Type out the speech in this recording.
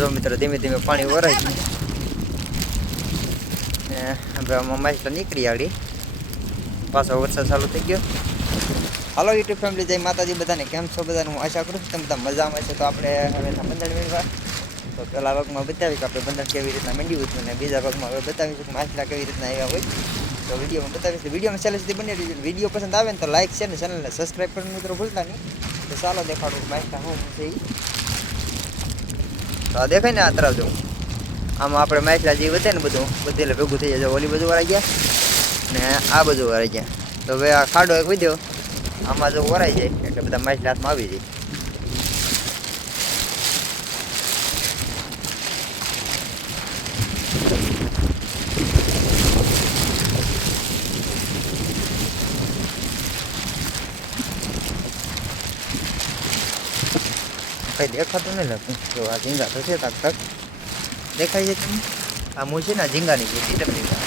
જો મિત્રો ધીમે ધીમે પાણી વરાય છે ને હવે આમાં માછલા નીકળી આગળ પાછો વરસાદ ચાલુ થઈ ગયો. હાલો યુટ્યુબ ફેમિલી, જય માતાજી બધાને. કેમ છો બધાને? હું આશા કરું છું તમે બધા મજામાં છે. તો આપણે હવે બંધન મેળવા તો પહેલા ભાગમાં બતાવી કે આપણે બંધન કેવી રીતના માંડ્યું હતું અને બીજા ભાગમાં હવે બતાવીશું કે માછલા કેવી રીતના આવ્યા હોય. તો વિડીયોમાં બતાવીશું. વિડીયોમાં છેલ્લે સુધી બની રહ્યું. વિડીયો પસંદ આવે ને તો લાઈક છે ને ચેનલને સબસ્ક્રાઈબ કરવાનું મિત્રો ભૂલતા નહીં. તો ચાલો દેખાડું માછલા શું છે એ. તો આ દેખાય ને આ તરફ જવું. આમાં આપણે માછલા જે વધે ને બધું એટલે ભેગું થઈ જાય. ઓલી બાજુ વરાઈ ગયા ને આ બાજુ વરાઈ ગયા. તો હવે આ ખાડો એક વધ્યો, આમાં જો વરાઈ જાય એટલે બધા માછલા હાથમાં આવી જાય. કઈ દેખાતું નહીં લાગતું. જો આ ઝીંગા તો છે તાક તાક દેખાય છે તમને. આ મૂળ છે ને ઝીંગાની છે. સીધમ ઝીંગા